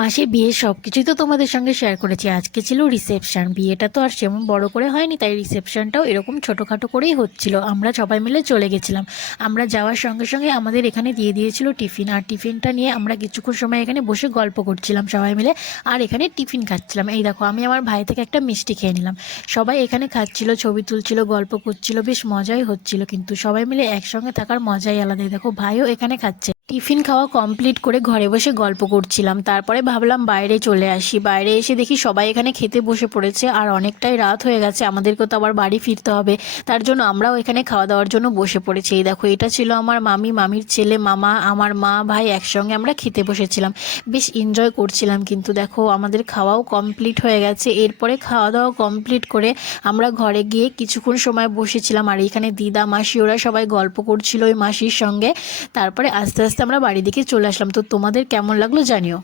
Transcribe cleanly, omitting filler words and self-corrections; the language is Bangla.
মাসির বিয়ের সব কিছুই তো তোমাদের সঙ্গে শেয়ার করেছি। আজকে ছিল রিসেপশন। বিয়েটা তো আর সেমন বড় করে হয়নি, তাই রিসেপশনটাও এরকম ছোটোখাটো করেই হচ্ছিল। আমরা সবাই মিলে চলে গেছিলাম। আমরা যাওয়ার সঙ্গে সঙ্গে আমাদের এখানে দিয়ে দিয়েছিল টিফিন, আর টিফিনটা নিয়ে আমরা কিছুক্ষণ সময় এখানে বসে গল্প করছিলাম সবাই মিলে, আর এখানে টিফিন খাচ্ছিলাম। এই দেখো, আমি আমার ভাই থেকে একটা মিষ্টি খেয়ে নিলাম। সবাই এখানে খাচ্ছিল, ছবি তুলছিল, গল্প করছিল, বেশ মজাই হচ্ছিল। কিন্তু সবাই মিলে একসঙ্গে থাকার মজাই আলাদা। দেখো, ভাইও এখানে খাচ্ছে। টিফিন খাওয়া কমপ্লিট করে ঘরে বসে গল্প করছিলাম, তারপরে ভাবলাম বাইরে চলে আসি। বাইরে এসে দেখি সবাই এখানে খেতে বসে পড়েছে, আর অনেকটাই রাত হয়ে গেছে, আমাদেরকে তো আবার বাড়ি ফিরতে হবে। তার জন্য আমরাও এখানে খাওয়া দাওয়ার জন্য বসে পড়েছি। এই দেখো, এটা ছিল আমার মামি, মামির ছেলে, মামা, আমার মা, ভাই একসঙ্গে আমরা খেতে বসেছিলাম। বেশ এনজয় করছিলাম। কিন্তু দেখো, আমাদের খাওয়াও কমপ্লিট হয়ে গেছে। এরপরে খাওয়া দাওয়া কমপ্লিট করে আমরা ঘরে গিয়ে কিছুক্ষণ সময় বসেছিলাম, আর এখানে দিদা, মাসি ওরা সবাই গল্প করছিল ওই মাসির সঙ্গে। তারপরে আস্তে আস্তে আমরা বাড়ির দিকে চলে আসলাম। তো তোমাদের কেমন লাগলো জানিও।